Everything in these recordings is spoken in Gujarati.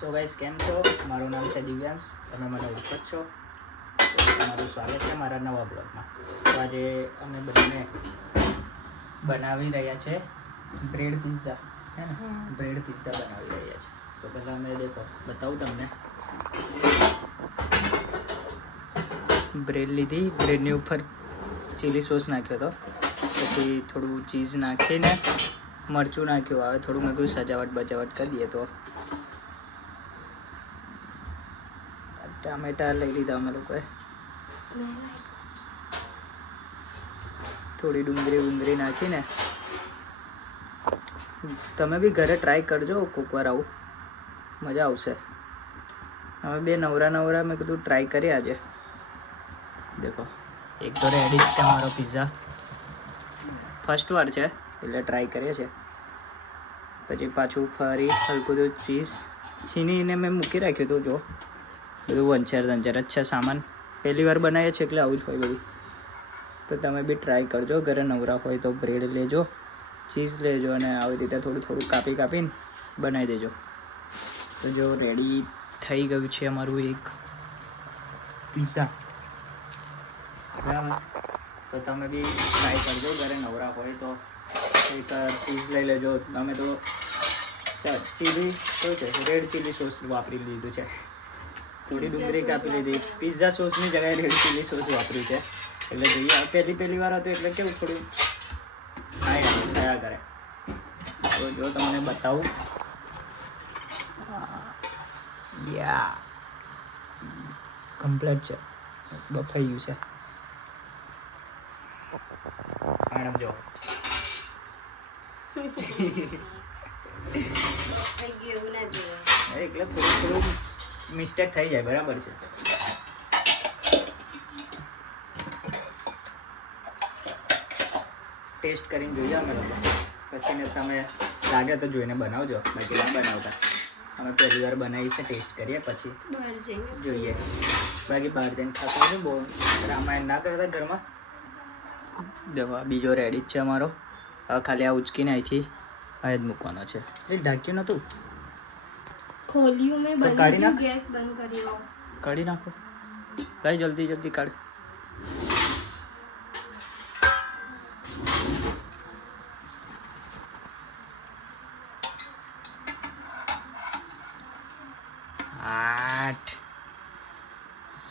સો ગાઈસ કેમ છો? મારું નામ છે દિવ્યાંશ, તમે મને ઓળખો જ છો. તમારું સ્વાગત છે મારા નવા બ્લોગમાં. તો આજે અમે બંને બનાવી રહ્યા છે બ્રેડ પિઝા, હે ને? બ્રેડ પિઝા બનાવી રહ્યા છે. તો પહેલાં અમે દેખો બતાવું તમને. બ્રેડ લીધી, બ્રેડની ઉપર ચીલી સોસ નાખ્યો હતો, પછી થોડું ચીઝ નાખીને મરચું નાખ્યું. હવે થોડું મેં કોઈ સજાવટ બજાવટ કરી દઈએ તો ટામેટા લઈ લીધા અમે લોકોએ, થોડી ડુંગળી નાખીને. તમે બી ઘરે ટ્રાય કરજો કોક વાર, આવું મજા આવશે. અમે બે નવરા મેં કીધું ટ્રાય કરીએ આજે. દેખો એક તો રેડી જ છે મારો પિઝા, ફર્સ્ટ વાર છે એટલે ટ્રાય કરીએ છીએ. પછી પાછું ફરી હલકું તો ચીઝ છીનીને મેં મૂકી રાખ્યું હતું. જો બધું વંચાર જ છે સામાન, પહેલી વાર બનાવીએ છીએ એટલે આવું જ હોય બધું. તો તમે બી ટ્રાય કરજો, ઘરે નવરા હોય તો બ્રેડ લેજો, ચીઝ લેજો અને આવી રીતે થોડું કાપીને બનાવી દેજો. તો જો રેડી થઈ ગયું છે અમારું એક પિઝા, બરાબર. તો તમે બી ટ્રાય કરજો, ઘરે નવરા હોય તો એક ચીઝ લઈ લેજો. અમે તો ચીલી શું છે, રેડ ચીલી સોસ વાપરી લીધું છે. થોડી ડુંગળી કાપી લીધી, પિઝા સોસની જગ્યાએ રેડ ચીલી સોસ વાપરી છે. એટલે જોઈએ, પહેલી વાર હતું એટલે કેવું થોડું થયા કરે. તો જો તમને બતાવું, યા કમ્પ્લીટ છે, બફાઈ ગયું છે. મેડમ જો એટલે થોડું મિસ્ટેક થઈ જાય, બરાબર છે. ટેસ્ટ કરીને જોઈએ અમે લોકો, પછી ને તમે લાગે તો જોઈને બનાવજો, બાકી ના બનાવતા. અમે પહેલી વાર બનાવી છે, ટેસ્ટ કરીએ પછી જોઈએ. બાકી બહાર જઈને ખાતા હોય બહુ રામાયણ ના કરતા ઘરમાં. દવા બીજો રેડી જ છે અમારો. હવે ખાલી આ ઉચકીને અહીંથી આ જ મૂકવાનો છે. એ ઢાંક્યું નહોતું, ખોલ્યું મેં, બંધ કર્યું, ગેસ બંધ કર્યો. કાઢી નાખો ભાઈ, જલ્દી કાઢ.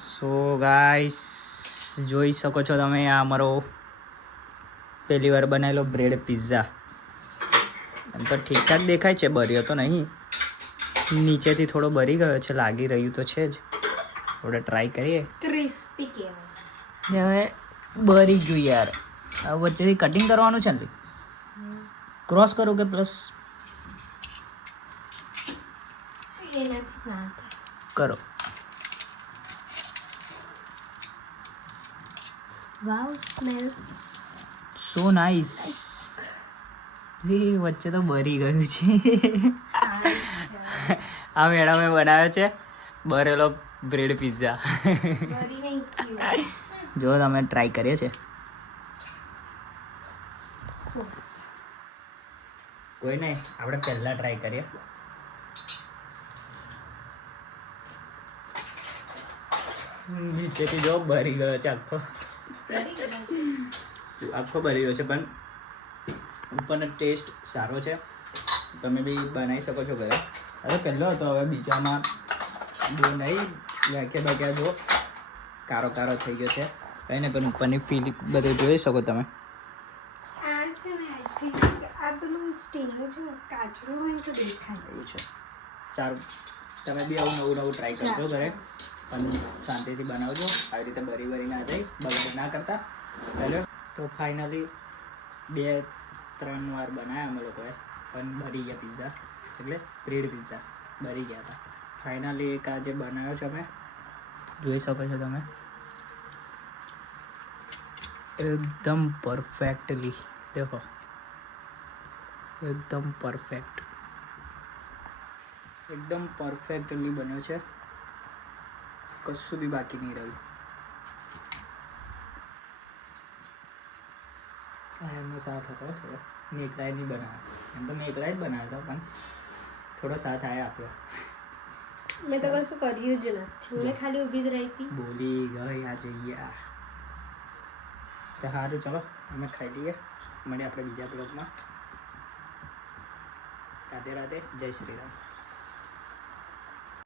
સો ગાઈસ જોઈ શકો છો તમે, આ અમારો પહેલી વાર બનાવેલો બ્રેડ પિઝા. એમ તો ઠીકઠાક દેખાય છે, બર્યો તો નહીં. નીચેથી થોડો બરી ગયો છે, લાગી રહ્યું તો છે જ. થોડો ટ્રાય કરીએ. ક્રિસ્પી કેવાય. હવે બરી ગયું યાર. આ વચ્ચેથી કટિંગ કરવાનું છે ને, ક્રોસ કરું કે પ્લસ કરો? વાવ, સ્મેલ્સ સો નાઇસ. એ વચ્ચે તો બરી ગયું છે. આ મેડમે બનાવ્યો છે બરેલો બ્રેડ પિઝા. જો તમે ટ્રાય કરીએ છે. કોઈ નહીં, આપણે પહેલા ટ્રાય કરીએ. નીચેથી જો બરી ગયો છે, આખો બરી ગયો છે, પણ ઉપરનો ટેસ્ટ સારો છે. તમે બી બનાવી શકો છો ઘરે. હવે પહેલો હતો, હવે બીજામાં બહુ નહીં વાગ્યા જો કારો થઈ ગયો છે. કંઈ નહીં, પણ ઉપરની ફીલ બધું જોઈ શકો તમે. આ છે ને, આઈ થિંક આ પેલું સ્ટીલનું છે, કાચનું હોય તો દેખાય એવું છે. સારું, તમે બી આવું નવું ટ્રાય કરજો ઘરે, પણ શાંતિથી બનાવજો. આવી રીતે બરી ના જાય, બગાડ ના કરતા. ચાલો, તો ફાઇનલી 2-3 વાર બનાવ્યા અમે લોકોએ, પણ બરી ગયા પિઝા, એટલે બ્રેડ પિઝા બરી ગયા હતા. ફાઇનલી એક આજે બનાવ્યો છે અમે, જોઈ શકો છો તમે. એકદમ પરફેક્ટલી દેખો, એકદમ પરફેક્ટલી બન્યો છે, કશું બી બાકી નહીં રહ્યું. એમનો સાથ હતો થોડો, મેં એકલાએ નહીં બનાવ્યો. એમ તો મેં એકલા જ બનાવ્યો હતો, પણ થોડો સાથ આપ્યો. મેં તો કશું કર્યું જ નથી મેં ખાલી ઊભી જ રહી હતી બોલી ગઈ આ જોઈએ તો સારું ચલો અમે ખાઈ લઈએ મળીએ આપણે બીજા બ્લોગમાં રાધે રાધે જય શ્રી રામ